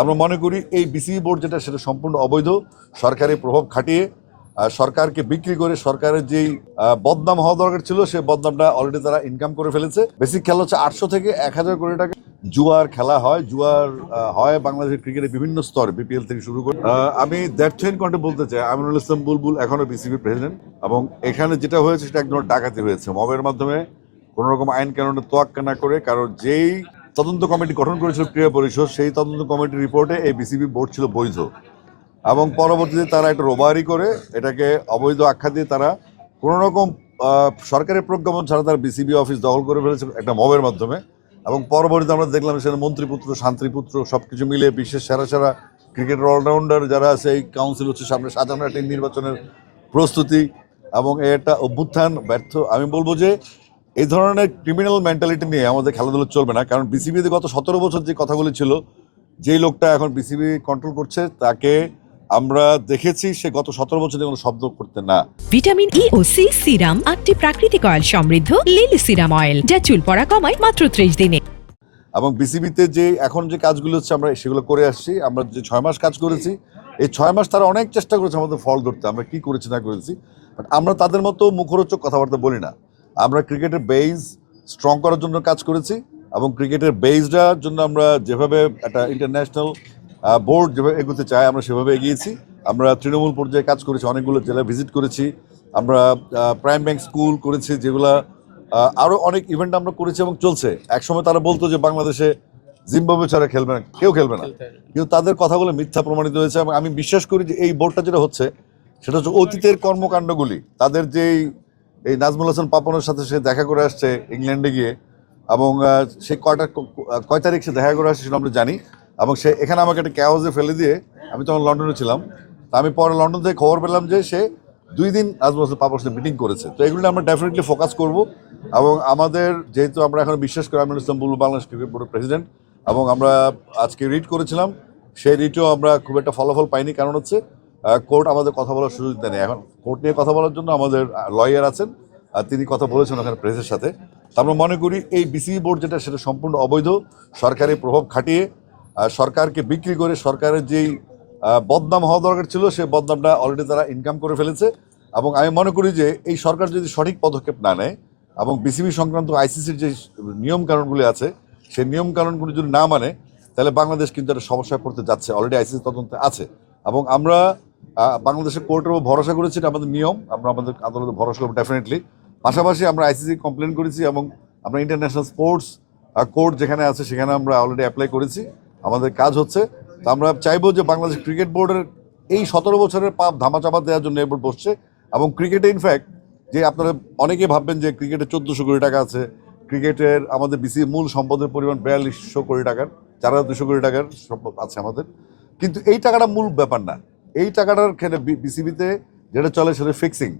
আমরা মনে করি এই বিসিবি বোর্ড যেটা সেটা সম্পূর্ণ অবৈধ, সরকারি প্রভাব খাটিয়ে সরকারকে বিক্রি করে সরকারের যেই বদনাম হওয়া দরকার ছিল সেই বদনামটা অলরেডি তারা ইনকাম করে ফেলেছে। বেসিক খেলা হচ্ছে 800 থেকে 1000 কোটি টাকা জুয়ার খেলা হয়। জুয়ার হয় বাংলাদেশের ক্রিকেটের বিভিন্ন স্তরে, বিপিএল থেকে শুরু করে। আমি দ্যাটথেন কন্টে বলতে চাই, আমিনুল ইসলাম বুলবুল এখনো বিসিবি প্রেসিডেন্ট, এবং এখানে যেটা হয়েছে সেটা একদম ডাকাতি হয়েছে মবের মাধ্যমে, কোন রকম আইন কানুনের তোয়াক্কা না করে। কারণ যেই তদন্ত কমিটি গঠন করেছিল ক্রীড়া পরিষদ, সেই তদন্ত কমিটির রিপোর্টে এই বিসিবি বোর্ড ছিল বৈধ, এবং পরবর্তীতে তারা একটা রোবারি করে এটাকে অবৈধ আখ্যা দিয়ে তারা কোনো রকম সরকারের প্রজ্ঞাপন ছাড়া তারা বিসিবি অফিস দখল করে ফেলেছে একটা মবের মাধ্যমে। এবং পরবর্তীতে আমরা দেখলাম সেখানে মন্ত্রীপুত্র, শান্তিপুত্র সবকিছু মিলে বিশ্বের সেরা সেরা ক্রিকেটের অলরাউন্ডার যারা আছে, এই কাউন্সিল হচ্ছে সামনে সাজানো একটা নির্বাচনের প্রস্তুতি, এবং একটা অভ্যুত্থান ব্যর্থ। আমি বলবো যে এই ধরনের ক্রিমিনাল মেন্টালিটি নিয়ে আমাদের খেলাধুলা চলবে না। কারণ বিসিবিতে গত 17 বছর যে কথাগুলি ছিল, যেই লোকটা এখন বিসিবি কন্ট্রোল করছে তাকে আমরা দেখেছি সে গত 17 বছর কোনো শব্দ করতে না। ভিটামিন ই ও সি সিরাম 8টি প্রাকৃতিক অয়েল সমৃদ্ধ লিলি সিরাম অয়েল, যা চুল পড়া কমায় মাত্র 30 দিনে। এবং বিসিবিতে যে এখন যে কাজগুলো হচ্ছে আমরা সেগুলো করে আসছি। আমরা যে 6 মাস কাজ করেছি, এই 6 মাস তারা অনেক চেষ্টা করেছে আমাদের ফল ধরতে, আমরা কি করেছি না করেছি। বাট আমরা তাদের মতো মুখরোচক কথাবার্তা বলি না। আমরা ক্রিকেটের বেস স্ট্রং করার জন্য কাজ করেছি, এবং ক্রিকেটের বেসটার জন্য আমরা যেভাবে একটা ইন্টারন্যাশনাল বোর্ড যেভাবে এগোতে চায় আমরা সেভাবে এগিয়েছি। আমরা তৃণমূল পর্যায়ে কাজ করেছি, অনেকগুলো জেলা ভিজিট করেছি, আমরা প্রাইম ব্যাংক স্কুল করেছি, যেগুলা আরও অনেক ইভেন্ট আমরা করেছি এবং চলছে। একসময় তারা বলতো যে বাংলাদেশে জিম্বাবুয়ে ছাড়া খেলবে না, কেউ খেলবে না, কিন্তু তাদের কথাগুলো মিথ্যা প্রমাণিত হয়েছে। এবং আমি বিশ্বাস করি যে এই বোর্ডটা যেটা হচ্ছে সেটা হচ্ছে অতীতের কর্মকাণ্ডগুলি, তাদের যেই এই নাজমুল হাসান পাপনের সাথে সে দেখা করে আসছে ইংল্যান্ডে গিয়ে, এবং সে কয় তারিখ সে দেখা করে আসছে সেটা আমরা জানি। এবং সে এখানে আমাকে একটা ক্যাওয়াজে ফেলে দিয়ে, আমি তখন লন্ডনে ছিলাম, তা আমি পরে লন্ডন থেকে খবর পেলাম যে সে 2 দিন নাজমুল হাসান পাপনের সাথে মিটিং করেছে। তো এগুলো আমরা ডেফিনেটলি ফোকাস করব। এবং আমাদের যেহেতু আমরা এখন বিশ্বাস করি আমিনুল ইসলাম বুলবুল বাংলাদেশ ক্রিকেট বোর্ডের প্রেসিডেন্ট, এবং আমরা আজকে রিট করেছিলাম, সেই রিটেও আমরা খুব একটা ফলাফল পাইনি। কারণ হচ্ছে কোর্ট আমাদের কথা বলার সুযোগ দেয়নি। এখন কোর্ট নিয়ে কথা বলার জন্য আমাদের লয়ার আছেন, আর তিনি কথা বলেছেন ওখানে প্রেসের সাথে। আমরা মনে করি এই বিসিবি বোর্ড যেটা সেটা সম্পূর্ণ অবৈধ, সরকারি প্রভাব খাটিয়ে সরকারকে বিক্রি করে সরকারের যেই বদনাম হওয়া দরকার ছিল সেই বদনামটা অলরেডি তারা ইনকাম করে ফেলেছে। এবং আমি মনে করি যে এই সরকার যদি সঠিক পদক্ষেপ না নেয় এবং বিসিবি সংক্রান্ত আইসিসির যে নিয়মকানুনগুলি আছে সেই নিয়মকানুনগুলি যদি না মানে, তাহলে বাংলাদেশ কিন্তু একটা সমস্যায় পড়তে যাচ্ছে। অলরেডি আইসিসি তদন্তে আছে, এবং আমরা বাংলাদেশের কোর্টের উপর ভরসা করেছি, এটা আমাদের নিয়ম, আমরা আমাদের আদালতে ভরসা করবো ডেফিনেটলি। পাশাপাশি আমরা আইসিসি কমপ্লেন করেছি, এবং আমরা ইন্টারন্যাশনাল স্পোর্টস কোর্ট যেখানে আছে সেখানে আমরা অলরেডি অ্যাপ্লাই করেছি, আমাদের কাজ হচ্ছে। তো আমরা চাইবো যে বাংলাদেশ ক্রিকেট বোর্ডের এই 17 বছরের পাপ ধামাচাপা দেওয়ার জন্য এই বোর্ড বসছে। এবং ক্রিকেটে ইনফ্যাক্ট যে আপনারা অনেকেই ভাববেন যে ক্রিকেটে 1400 কোটি টাকা আছে, ক্রিকেটের আমাদের বিসিবি মূল সম্পদের পরিমাণ 4200 কোটি টাকার, 4200 কোটি টাকার সম্পদ আছে আমাদের। কিন্তু এই টাকাটা মূল ব্যাপার না। এই টাকাটার খেলে বিসিবিতে যেটা চলে সেটা ফিক্সিং,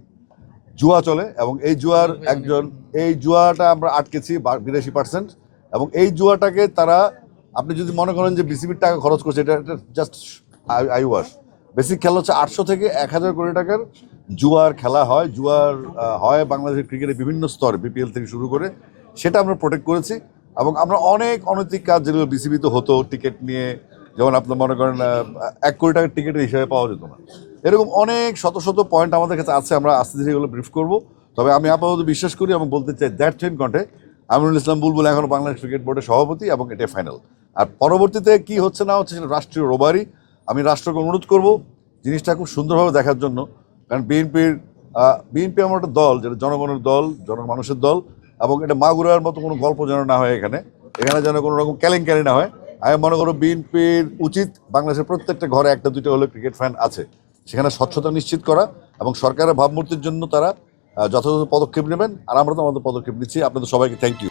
জুয়া চলে, এবং এই জুয়াটা আমরা আটকেছি 82%। এবং এই জুয়াটাকে তারা, আপনি যদি মনে করেন যে বিসিবির টাকা খরচ করছে, এটা জাস্ট আই ওয়াশ। বেসিক খেলা হচ্ছে 800 থেকে 1000 কোটি টাকার জুয়ার খেলা হয়। জুয়ার হয় বাংলাদেশের ক্রিকেটের বিভিন্ন স্তরে, বিপিএল থেকে শুরু করে, সেটা আমরা প্রোটেক্ট করেছি। এবং আমরা অনেক অনৈতিক কাজ যেগুলো বিসিবিতে হতো টিকিট নিয়ে, যেমন আপনার মনে করেন 1 কোটি টাকার টিকিটের হিসাবে পাওয়া যেত না, এরকম অনেক শত শত পয়েন্ট আমাদের কাছে আছে। আমরা আস্তে ধীরে এগুলো ব্রিফ করবো। তবে আমি আপাতত বিশ্বাস করি এবং বলতে চাই দ্যাটথেন কন্টে আমিনুল ইসলাম বুলবুল এখন বাংলাদেশ ক্রিকেট বোর্ডের সভাপতি, এবং এটা ফাইনাল। আর পরবর্তীতে কি হচ্ছে না হচ্ছে সেটা রাষ্ট্রীয় রোবারি। আমি রাষ্ট্রকে অনুরোধ করব জিনিসটা খুব সুন্দরভাবে দেখার জন্য। কারণ বিএনপি আমার একটা দল, যেটা জনগণের দল, জনমানুষের দল, এবং এটা মাগুরার মতো কোনো গল্প যেন না হয়, এখানে যেন কোনো রকম কেলেঙ্কারি না হয়। আমি মনে করো বিএনপির উচিত বাংলাদেশের প্রত্যেকটা ঘরে 1-2টা হলে ক্রিকেট ফ্যান আছে, সেখানে স্বচ্ছতা নিশ্চিত করা, এবং সরকারের ভাবমূর্তির জন্য তারা যথাযথ পদক্ষেপ নেবেন। আর আমরা তো আমাদের পদক্ষেপ নিচ্ছি। আপনাদের সবাইকে থ্যাংক ইউ।